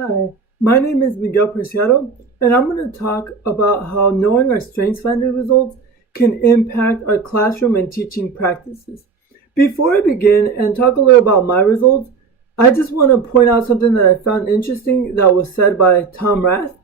Hi, my name is Miguel Preciado, and I'm going to talk about how knowing our StrengthsFinder results can impact our classroom and teaching practices. Before I begin and talk a little about my results, I just want to point out something that I found interesting that was said by Tom Rath.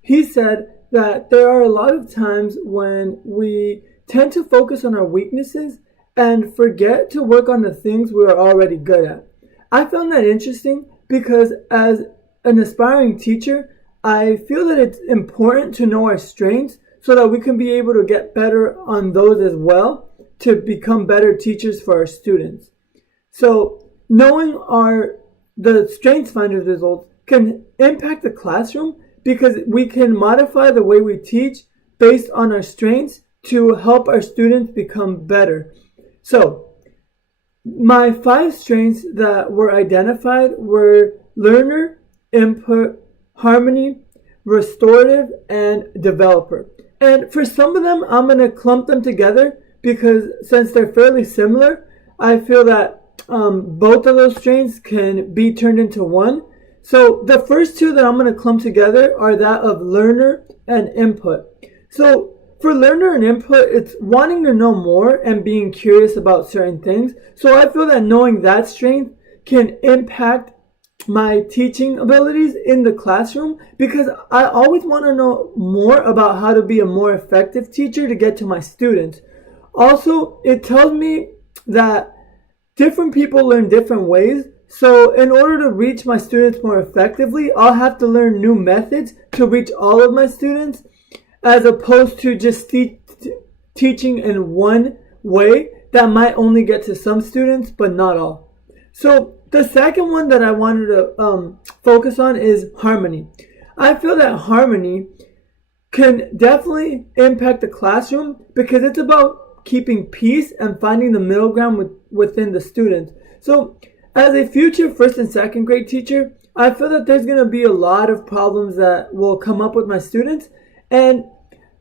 He said that there are a lot of times when we tend to focus on our weaknesses and forget to work on the things we are already good at. I found that interesting because as an aspiring teacher, I feel that it's important to know our strengths so that we can be able to get better on those as well to become better teachers for our students. So knowing the strengths finders results can impact the classroom because we can modify the way we teach based on our strengths to help our students become better. So my 5 strengths that were identified were learner, input, harmony, restorative, and developer. And for some of them, I'm going to clump them together because since they're fairly similar, I feel that both of those strengths can be turned into one. So the first two that I'm going to clump together are that of learner and input. So for learner and input, it's wanting to know more and being curious about certain things. So I feel that knowing that strength can impact my teaching abilities in the classroom because I always want to know more about how to be a more effective teacher to get to my students. Also, it tells me that different people learn different ways. So in order to reach my students more effectively, I'll have to learn new methods to reach all of my students as opposed to just teaching in one way that might only get to some students but not all. So the second one that I wanted to focus on is harmony. I feel that harmony can definitely impact the classroom because it's about keeping peace and finding the middle ground within the students. So as a future first and second grade teacher, I feel that there's going to be a lot of problems that will come up with my students, and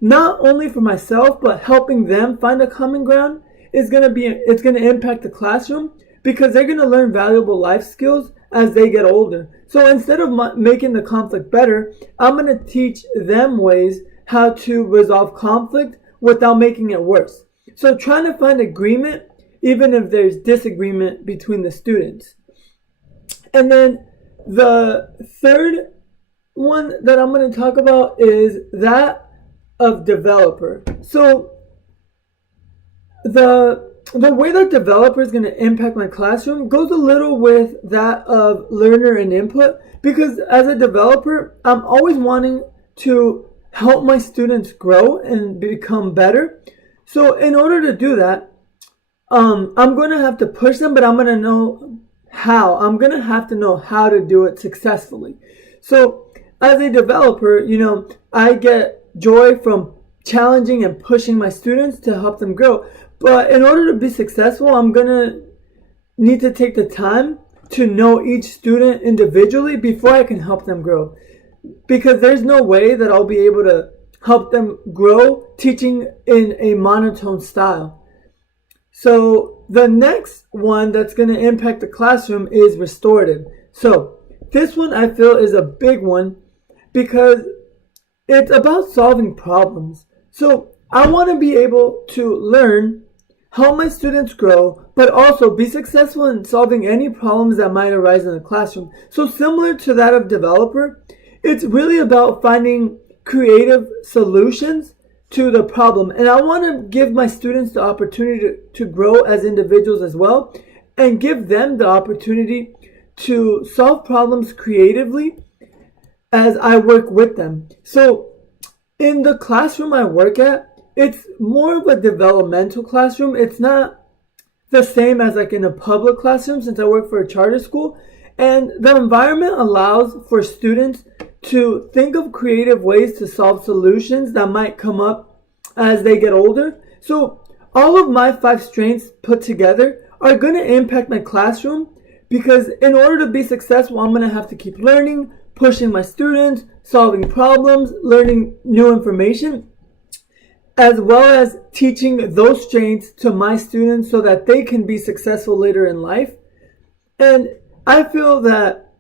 not only for myself but helping them find a common ground it's going to impact the classroom because they're going to learn valuable life skills as they get older. So instead of making the conflict better, I'm going to teach them ways how to resolve conflict without making it worse. So trying to find agreement even if there's disagreement between the students. And then the third one that I'm going to talk about is that of developer. So the way that developer is going to impact my classroom goes a little with that of learner and input because as a developer, I'm always wanting to help my students grow and become better. So in order to do that, I'm going to have to push them, but I'm going to know how. I'm going to have to know how to do it successfully. So as a developer, I get joy from challenging and pushing my students to help them grow. But in order to be successful, I'm going to need to take the time to know each student individually before I can help them grow. Because there's no way that I'll be able to help them grow teaching in a monotone style. So the next one that's going to impact the classroom is restorative. So this one I feel is a big one because it's about solving problems. So I want to be able to learn help my students grow, but also be successful in solving any problems that might arise in the classroom. So similar to that of developer, it's really about finding creative solutions to the problem. And I want to give my students the opportunity to grow as individuals as well, and give them the opportunity to solve problems creatively as I work with them. So in the classroom I work at, it's more of a developmental classroom. It's not the same as like in a public classroom since I work for a charter school. And the environment allows for students to think of creative ways to solve solutions that might come up as they get older. So all of my 5 strengths put together are going to impact my classroom because in order to be successful, I'm going to have to keep learning, pushing my students, solving problems, learning new information, as well as teaching those strengths to my students so that they can be successful later in life. And I feel that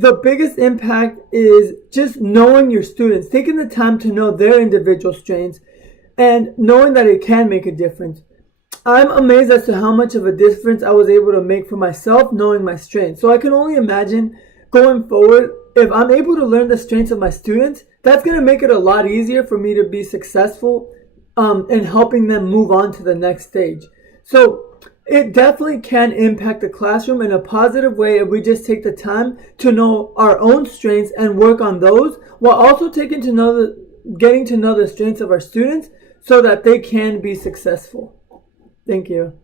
the biggest impact is just knowing your students, taking the time to know their individual strengths and knowing that it can make a difference. I'm amazed as to how much of a difference I was able to make for myself knowing my strengths. So I can only imagine going forward, if I'm able to learn the strengths of my students, that's going to make it a lot easier for me to be successful in helping them move on to the next stage. So it definitely can impact the classroom in a positive way if we just take the time to know our own strengths and work on those, while also getting to know the strengths of our students so that they can be successful. Thank you.